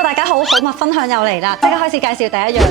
Hello， 大家好，好物分享又嚟啦！即刻開始介紹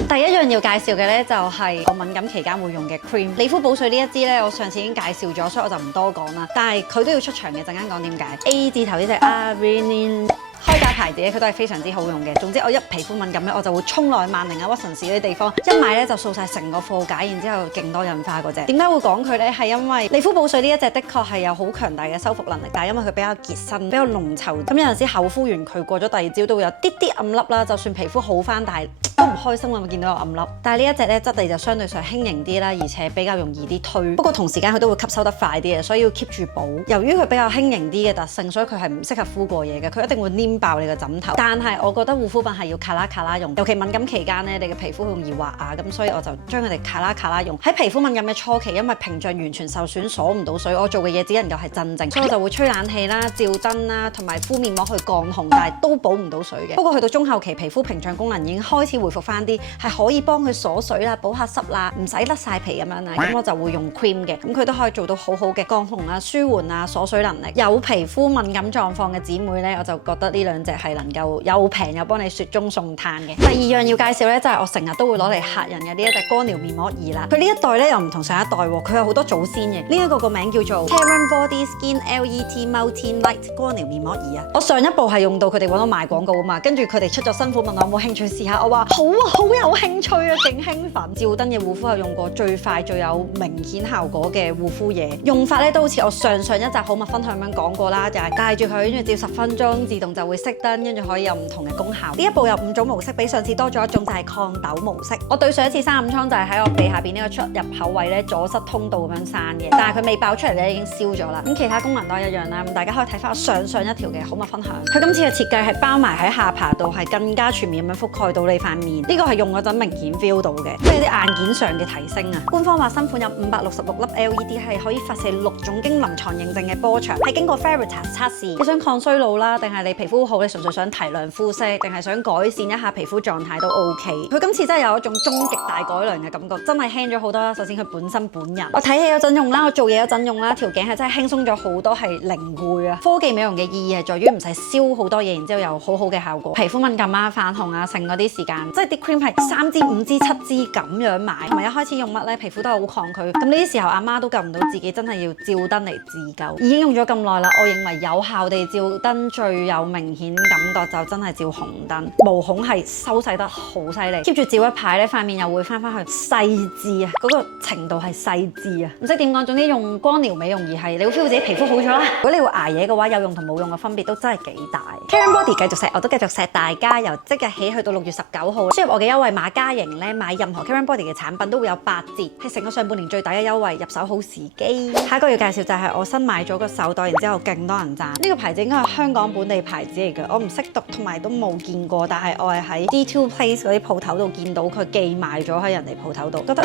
第一樣要介紹嘅咧就係我敏感期間會用嘅 cream。理膚補水呢一支咧，我上次已經介紹咗，所以我就唔多講啦。但係佢都要出場嘅，陣間講點解。A 字頭呢隻 Avène 開價牌子咧，佢都係非常之好用嘅。總之我一皮膚敏感咧，我就會衝落去萬寧啊、屈臣氏嗰啲地方，一買咧就掃晒成個貨架，然之後勁多印花嗰隻。點解會講佢咧？係因為理膚補水呢一隻的確係有好強大嘅修復能力，但係因為佢比較結身、比較濃稠，咁有陣時厚敷完佢過咗第二朝都會有啲啲暗粒啦。就算皮膚好翻，但係都唔開心啊！會見到有暗粒。但係呢一隻咧質地就相對上輕盈啲啦，而且比較容易啲推。不過同時間佢都會吸收得快啲嘅，所以要 keep 住補。由於佢比較輕盈啲嘅特性，所以佢係唔適合敷過夜嘅，佢一定會黏爆你個枕頭。但係我覺得護膚品係要卡啦卡啦用，尤其敏感期間咧，你嘅皮膚容易滑啊，咁所以我就將佢哋卡啦卡啦用。喺皮膚敏感嘅初期，因為屏障完全受損，鎖唔到水，我做嘅嘢只能夠係鎮靜，所以我就會吹冷氣啦、照燈啦，同埋敷面膜去降紅，但係都補唔到水嘅。不過去到中後期，皮膚屏障功能已經開始回復翻啲，係可以幫佢鎖水啦、補下濕啦，唔使甩晒皮咁樣啦。咁我就會用 cream 嘅，咁佢都可以做到好好嘅降紅啊、舒緩啊、鎖水能力。有皮膚敏感狀況嘅姊妹咧，我就覺得呢兩隻係能夠又平又幫你雪中送炭嘅。第二樣要介紹咧，就係我成日都會攞嚟嚇人嘅呢一隻乾療面膜儀啦。佢呢一代咧又唔同上一代喎，佢有好多祖先嘅。呢一個名叫做 Karen Body Skin LED Multi Light 乾療面膜儀啊。我上一部係用到佢哋揾我賣廣告啊嘛，跟住佢哋出咗新款問我有冇興趣試下，我話好啊，好有興趣啊，勁興奮。照燈嘅護膚係用過最快最有明顯效果嘅護膚嘢，用法咧都好似我上一集好物分享咁樣講過啦，就係戴住佢跟住照10分鐘，自動就會熄燈，跟住可以有唔同嘅功效。呢一部有5種模式，比上次多咗一種就係抗痘模式。我對上一次生暗瘡就係喺我鼻下邊呢個出入口位咧阻塞通道咁樣生嘅，但係佢未爆出嚟咧已經消咗啦。咁其他功能都係一樣啦。咁大家可以睇翻我上一條嘅好物分享。佢今次嘅設計係包埋喺下巴度，係更加全面咁樣覆蓋到你塊面。呢個係用嗰陣明顯 feel 到嘅，即係啲硬件上嘅提升啊。官方話新款有566粒 LED 係可以發射6種經臨床認證嘅波長，係經過 Veritas 測試。你想抗衰老啦，定係你皮膚好，你純粹想提亮膚色，定係想改善一下皮膚狀態都 OK。佢今次真係有一種終極大改良嘅感覺，真係輕咗好多啦。首先佢本身本人，我睇戲嗰陣用啦，我做嘢嗰陣用啦，條頸係真係輕鬆咗好多，係零攰啊。科技美容嘅意義係在於唔使燒好多嘢，然之後有好好嘅效果。皮膚敏感啊、泛紅啊、剩嗰啲時間，即係啲 cream 係3支、5支、7支咁樣買，同埋一開始用乜咧，皮膚都係好抗拒。咁呢啲時候阿媽都救唔到自己，真係要照燈嚟自救。已經用咗咁耐啦，我認為有效地照燈最有明顯感覺就真係照紅燈，毛孔係收細得好犀利，keep 住照一排咧，塊面又會翻去細緻啊，嗰個程度係細緻啊，唔識點講。總之用光療美容儀係你會 feel 到自己皮膚好咗啦。如果你會捱夜嘅話，有用同冇用嘅分別都真係幾大。Karen Body 繼續錫，我都繼續錫大家。由即日起去到6月19號，輸入我嘅優惠碼加型咧，買任何 Karen Body 嘅產品都會有8折，係成個上半年最抵嘅優惠，入手好時機。下一個要介紹就係我新買咗個手袋，然之後勁多人讚。呢個牌子應該係香港本地牌子嚟嘅，我唔識讀同埋都冇見過，但係我係喺 D2 Place 嗰啲鋪頭度見到佢寄賣咗喺人哋鋪頭度，覺得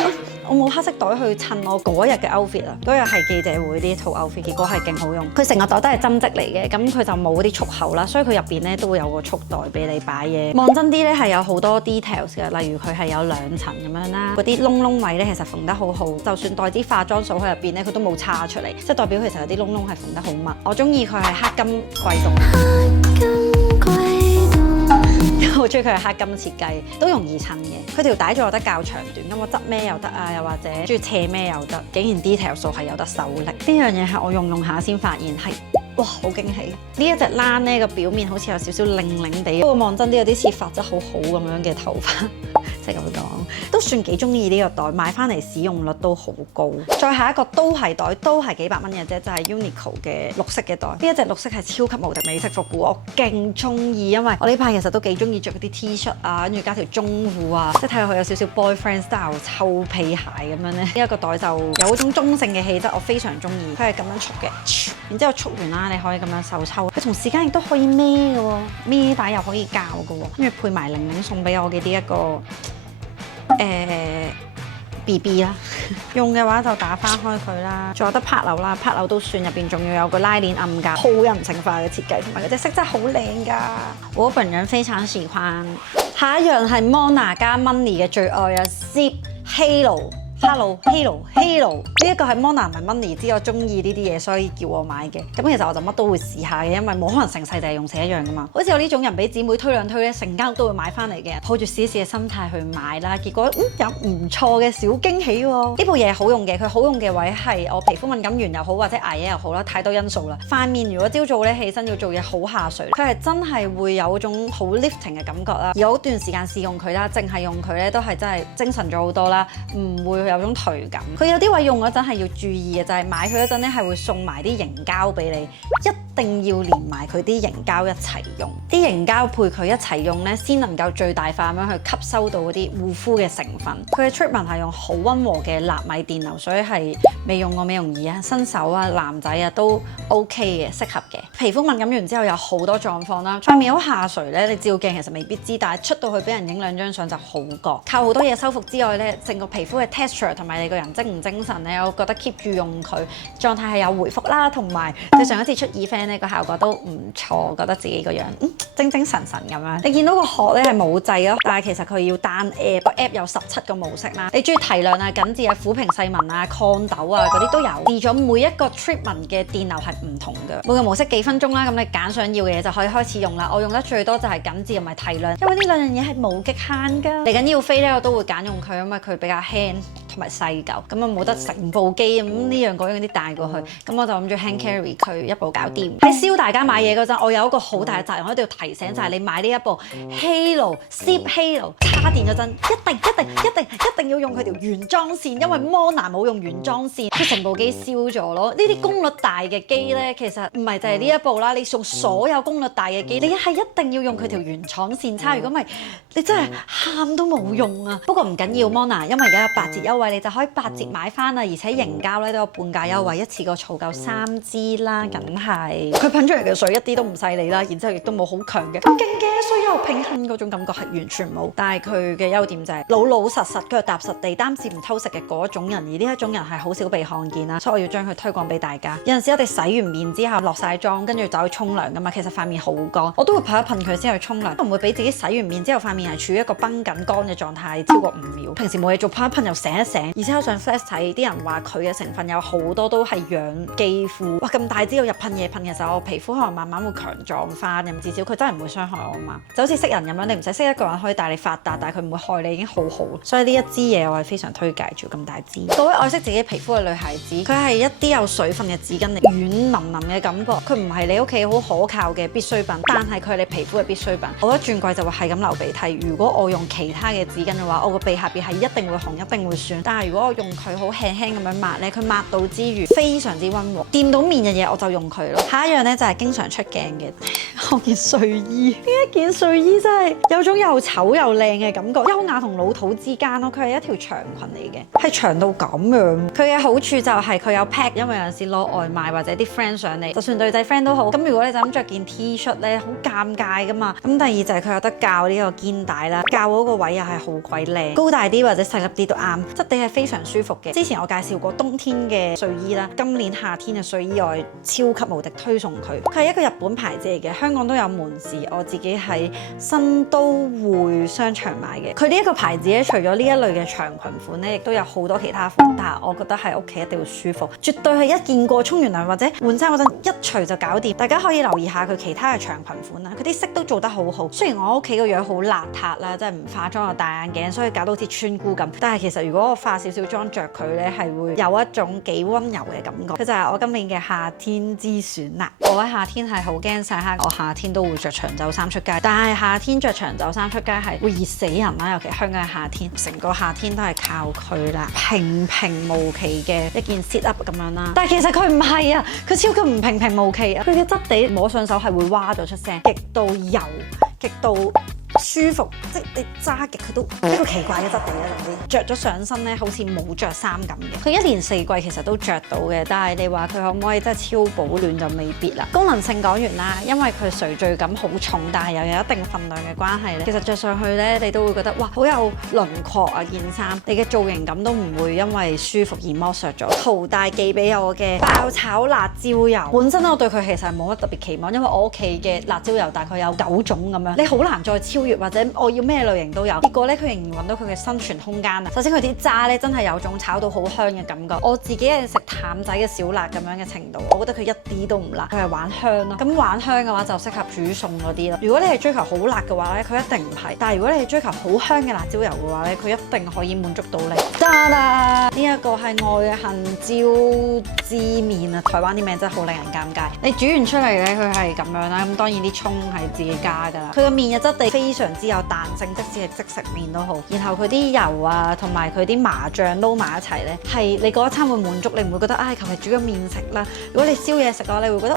我冇黑色袋去襯我嗰日嘅 outfit 啊，嗰日係記者會呢套 outfit，結果係勁好用。佢成個袋都係針織嚟嘅，咁佢就冇嗰啲束口啦，所以佢入邊咧都會有個束袋俾你擺嘢。望真啲咧係有好多 details 嘅，例如佢係有2層咁樣啦，嗰啲窿窿位咧其實縫得好好，就算袋啲化妝掃喺入邊咧，佢都冇叉出嚟，即係代表其實有啲窿窿係縫得好密。我中意佢係黑金貴動。我中意佢係黑金設計，都容易襯嘅。佢條帶仲有得較長短，咁我側孭又得啊，又或者中意斜孭又得。竟然 detail 數係有得手力，呢樣嘢係我用下先發現係，哇好驚喜！呢一隻冷咧個表面好似有少少擰擰地，不過望真啲有啲似髮質好好咁樣嘅頭髮。即係咁講，都算幾中意呢個袋，買翻嚟使用率都好高。再下一個都係袋，都係幾百蚊嘅啫，就係 Uniqlo 嘅綠色嘅袋。呢一隻綠色係超級無敵美式復古，我勁中意，因為我呢排其實都幾中意着嗰啲 T 恤啊，跟住加條中褲啊，即係睇落去有少少 boyfriend style 臭皮鞋咁樣咧。呢一個袋就有嗰種中性嘅氣質，我非常中意。佢係咁樣束嘅，然之後束完啦，你可以咁樣手抽。佢同時間亦都可以孭嘅喎，孭帶又可以校嘅喎，跟住配埋玲玲送俾我嘅呢一個。BB 啦，用嘅話就打翻開佢啦，仲有得拍鈕啦，拍鈕都算，入邊仲要有個拉鏈暗格，好人性化嘅設計，同埋嗰隻色真係好靚㗎，我本人非常喜歡。下一樣係 Mona 加 Money 嘅最愛啊，Zip Halo。Halo 呢一個係 Mona 唔係 Money 知我中意呢啲嘢，所以叫我買嘅。咁其實我就乜都會試下嘅，因為冇可能成世就係用死一樣噶嘛。好似我呢種人俾姊妹推兩推咧，成間屋都會買翻嚟嘅，抱住試一試嘅心態去買啦。結果有唔錯嘅小驚喜喎。呢部嘢好用嘅，佢好用嘅位係我皮膚敏感源又好，或者捱夜又好啦，太多因素啦。塊面如果朝早咧起身要做嘢好下垂，佢係真係會有種好 lifting 嘅感覺啦。有段時間試用佢啦，淨係用佢咧都係真係精神咗好多啦，唔會有種頹感。佢有啲位用嗰陣係要注意嘅，就係買佢嗰陣咧係會送埋啲凝膠俾你，一定要連埋佢啲凝膠一齊用，啲凝膠配佢一齊用咧，先能夠最大化咁樣去吸收到嗰啲護膚嘅成分。佢嘅 treatment 係用好溫和嘅納米電流，所以係未用過美容儀啊、新手啊、男仔啊都 OK 嘅，適合嘅。皮膚敏感完之後有好多狀況啦，塊面好下垂咧，你照鏡其實未必知，但係出到去俾人影兩張相就好覺。靠好多嘢修復之外咧，成個皮膚嘅 texture 同埋你個人精唔精神咧，我覺得 keep 住用佢狀態係有回復啦，同埋對上一次出耳 fan 呢個效果都唔錯，覺得自己個樣精精神神咁樣。你見到個殼咧係冇掣咯，但係其實佢要單 app，個 app 有17個模式啦。你中意提亮啊、緊緻啊、撫平細紋啊、抗痘啊嗰啲都有。試咗每一個 treatment 嘅電流係唔同嘅，每個模式幾分鐘啦，咁你揀想要嘅嘢就可以開始用啦。我用得最多就係緊緻同埋提亮，因為呢兩樣嘢係冇極限㗎。嚟緊要飛咧，我都會揀用佢，因為佢比較輕同埋細嚿，咁啊冇得成部機咁呢樣嗰樣啲帶過去，咁我就諗住 hand carry 佢一部搞掂。喺燒大家買嘢嗰陣，我有一個好大嘅責任，我一定要提醒就係你買呢一部 Halo 插電嗰陣，一定要用佢條原裝線，因為 Mona 冇用原裝線，佢成部機燒咗咯。呢啲功率大嘅機咧，其實唔係就係呢一部啦，你送所有功率大嘅機，你係一定要用佢條原廠線插，如果唔係你真係喊都冇用啊。不過唔緊要 Mona，因為而家有8折優惠，你就可以8折買翻啦，而且凝膠咧都有半價優惠，一次過儲夠3支啦，梗係佢噴出嚟嘅水一啲都唔細膩啦，然之後亦都冇好強嘅勁嘅水又平衡嗰種感覺係完全冇，但係佢嘅優點就係老老實實腳踏實地擔屎唔偷食嘅嗰種人，而呢一種人係好少被看見啦，所以我要將佢推廣俾大家。有陣時我哋洗完面之後落晒妝，跟住走去沖涼噶嘛，其實塊面好乾，我都會噴一噴佢先去沖涼，唔會俾自己洗完面之後塊面係處於一個繃緊乾嘅狀態超過5秒。平時冇嘢做噴一噴又醒一醒，而且我上 Flash 睇啲人話佢嘅成分有好多都係養肌膚，哇咁大支我日噴夜噴嘅時候，我皮膚可能慢慢會強壯翻，至少佢真係唔會傷害我嘛。就好似識人咁樣，你唔使識一個人可以帶你發達，但係佢唔會害你已經好好。所以呢一支嘢我係非常推介，仲咁大支。各位愛惜自己皮膚嘅女孩子，佢係一啲有水分嘅紙巾嚟，軟腍腍嘅感覺，佢唔係你屋企好可靠嘅必需品，但係佢係你皮膚嘅必需品。我覺得轉季就會係咁流鼻涕，如果我用其他嘅紙巾嘅話，我個鼻下邊係一定會紅，一定會損。但係如果我用佢好輕輕咁樣抹咧，佢抹到之餘非常之溫和，掂到面嘅嘢我就用佢咯。下一樣咧就係經常出鏡嘅，我件睡衣，呢一件睡衣真係有種又醜又靚嘅感覺，優雅同老土之間咯。佢係一條長裙嚟嘅，係長到咁樣。佢嘅好處就係佢有 pack，因為有陣時攞外賣或者啲 friend 上嚟，就算女仔 friend 都好。咁如果你就咁着件 T 恤咧，好尷尬噶嘛。咁第二就係佢有得校呢個肩帶啦，校嗰個位又係好鬼靚，高大啲或者細粒啲都啱，質地係非常舒服嘅。之前我介紹過冬天嘅睡衣啦，今年夏天嘅睡衣我係超級無敵推崇佢。佢係一個日本牌子嚟嘅，香港都有門市，我自己喺新都會商場買嘅。佢呢一個牌子咧，除咗呢一類嘅長裙款咧，亦都有好多其他款，但係我覺得喺屋企一定要舒服，絕對係一件過沖完涼或者換衫嗰陣一除就搞掂。大家可以留意下佢其他嘅長裙款啦，佢啲色都做得好好。雖然我屋企個樣好邋遢啦，即係唔化妝又戴眼鏡，所以搞到好似村姑咁，但係其實如果我化少少妝着佢咧，係會有一種幾溫柔嘅感覺。佢就係我今年嘅夏天之選啦。我喺夏天係好驚曬黑，我夏天都會着長袖衫出街，但係夏天着長袖衫出街係會熱死人啦，尤其香港嘅夏天，成個夏天都係靠佢啦，平平無奇嘅一件 sit up 咁樣啦。但係其實佢唔係啊，佢超級唔平平無奇啊，佢嘅質地摸上手係會嘩咗出聲，極度柔，極度舒服，即係你揸極佢都一個奇怪嘅質地啦。總之着咗上身咧，好似冇着衫咁嘅。佢一年四季其實都着到嘅，但係你話佢可唔可以真係超保暖就未必啦。功能性講完啦，因為佢垂墜感好重，但係又有一定份量嘅關係咧，其實着上去咧你都會覺得哇好有輪廓啊件衫，你嘅造型感都唔會因為舒服而剝削咗。淘大寄俾我嘅爆炒辣椒油，本身我對佢其實係冇乜特別期望，因為我屋企嘅辣椒油大概有9種咁樣，你好難再超越月或者我要咩類型都有。結果咧佢仍然揾到佢嘅生存空間啊！首先佢啲渣咧真係有種炒到好香嘅感覺。我自己係食淡仔嘅小辣咁樣嘅程度，我覺得佢一啲都唔辣，佢係玩香咯。咁玩香嘅話就適合煮餸嗰啲咯。如果你係追求好辣嘅話咧，佢一定唔係。但係如果你係追求好香嘅辣椒油嘅話咧，佢一定可以滿足到你。得啦，呢一個係愛恨椒之麵啊！台灣啲名真係好令人尷尬。你煮完出嚟咧，佢係咁樣啦。咁當然啲葱係自己加㗎啦。佢個麵嘅質地非常之有彈性，即使係即食麵都好。然後佢啲油啊，同埋佢啲麻醬撈埋一齊咧，係你嗰一餐會滿足，你唔會覺得唉，求其煮個麵食啦。如果你燒嘢食嘅話，你會覺得。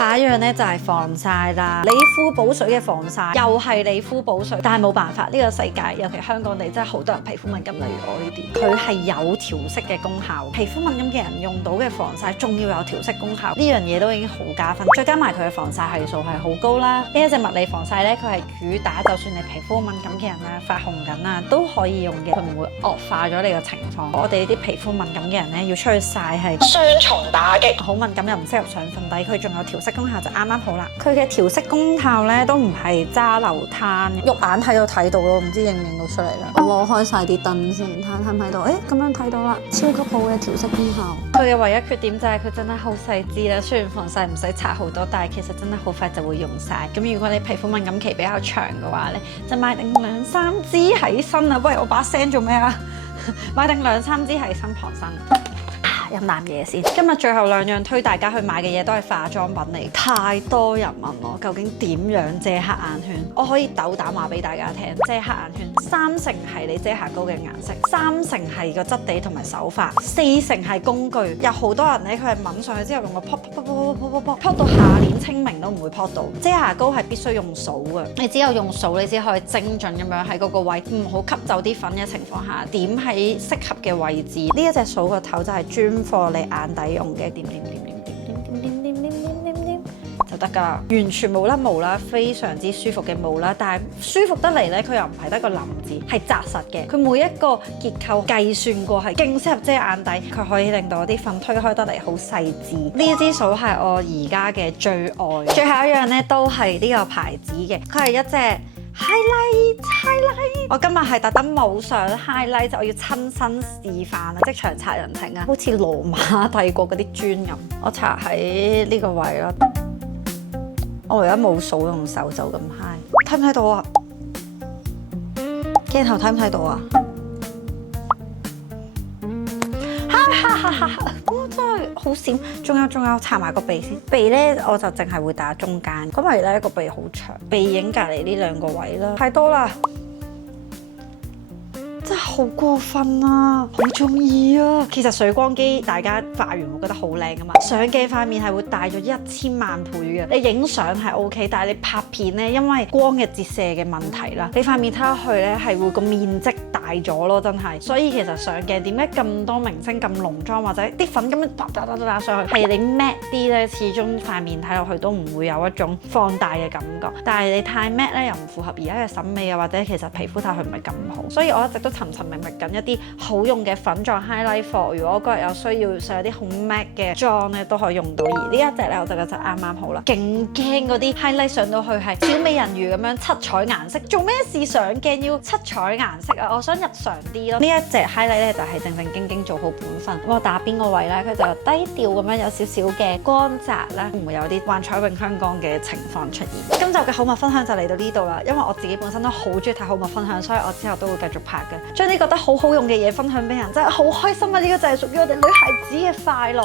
下一樣咧就係防曬啦，理膚補水嘅防曬又係理膚補水，但係冇辦法，呢個世界尤其香港地真係好多人皮膚敏感，例如我呢啲，佢係有調色嘅功效。皮膚敏感嘅人用到嘅防曬仲要有調色功效，呢樣嘢都已經好加分。再加埋佢嘅防曬係數係好高啦。呢一隻物理防曬咧，佢係主打就算你皮膚敏感嘅人啊、發紅緊啊都可以用嘅，佢唔會惡化咗你嘅情況。我哋呢啲皮膚敏感嘅人咧，要出去曬係雙重打擊，好敏感又唔適合上粉底，佢仲有調色功效就啱啱好啦。佢嘅調色功效咧都唔係揸流灘，肉眼睇到睇到咯，唔知認唔認到出嚟啦。我攞開晒啲燈先，睇唔睇到？誒，咁樣睇到啦，超級好嘅調色功效。佢嘅唯一缺點就係佢真係好細支啦，雖然防曬唔使搽好多，但係其實真係好快就會用晒。咁如果你皮膚敏感期比較長嘅話咧，就買定2、3支喺身啊！喂，我把聲做咩啊？買定2、3支喺身旁身。飲啖嘢先。今日最後2樣推大家去買嘅嘢都係化妝品嚟。太多人問我究竟點樣遮黑眼圈，我可以斗膽話俾大家聽，遮黑眼圈3成係你遮瑕膏嘅顏色，3成係個質地同埋手法，4成係工具。有好多人咧，佢係抿上去之後用個撲到下年清明都唔會撲到。遮瑕膏係必須用掃嘅，你只有用掃你先可以精準咁樣喺嗰個位，唔好吸走啲粉嘅情況下，點喺適合嘅位置。呢一隻掃個頭就係專貨你眼底用嘅，點就得㗎啦，完全冇甩毛啦，非常之舒服嘅毛啦，但係舒服得嚟咧，佢又唔係得個腍字，係紮實嘅。佢每一個結構計算過係勁適合遮眼底，佢可以令到啲粉推開得嚟好細緻。呢支掃係我而家嘅最愛。最後一樣咧都係呢個牌子嘅，佢係一隻。highlight， 我今日係特登冇上 highlight， 就我要親身示範啊，即場刷人情啊，好似羅馬帝國嗰啲磚咁。我搽喺呢個位咯，我而家冇掃用手就咁 high， 睇唔睇到啊？鏡頭睇唔睇到啊？我真係好閃，仲有搽埋個鼻先。鼻咧我就淨係會打中間，因為咧個鼻好長，鼻影隔離呢2個位啦，太多啦，真係好過分啊！好中意啊！其實水光肌大家化完會覺得好靚噶嘛，上鏡塊面係會大咗1000萬倍嘅。你影相係 OK， 但係你拍片咧，因為光嘅折射嘅問題啦，你塊面睇落去咧係會個面積大咗咯，真係。所以其實上鏡點解咁多明星咁濃妝或者啲粉咁樣打上去，係你 matte 啲咧，始終塊面睇落去都唔會有一種放大嘅感覺。但係你太 matte 咧又唔符合而家嘅審美啊，或者其實皮膚睇佢唔係咁好。所以我一直都尋覓緊一啲好用嘅粉狀 highlight 貨。如果我嗰日有需要上一啲好 matte 嘅妝咧，都可以用到。而呢一隻咧，我就覺得啱啱好啦。勁驚嗰啲 highlight 上到去係小美人魚咁樣七彩顏色，做咩事上鏡要七彩顏色啊？我想日常啲咯。呢一隻 highlight 咧就係正正經經做好本分。我打邊個位咧，佢就低調咁樣有少少嘅光澤啦，唔會有啲幻彩詠香江嘅情況出現。今集嘅好物分享就嚟到呢度啦，因為我自己本身都好中意睇好物分享，所以我之後都會繼續拍嘅。將啲覺得好好用嘅嘢分享俾人，真係好開心啊！呢個就係屬於我哋女孩子嘅快樂。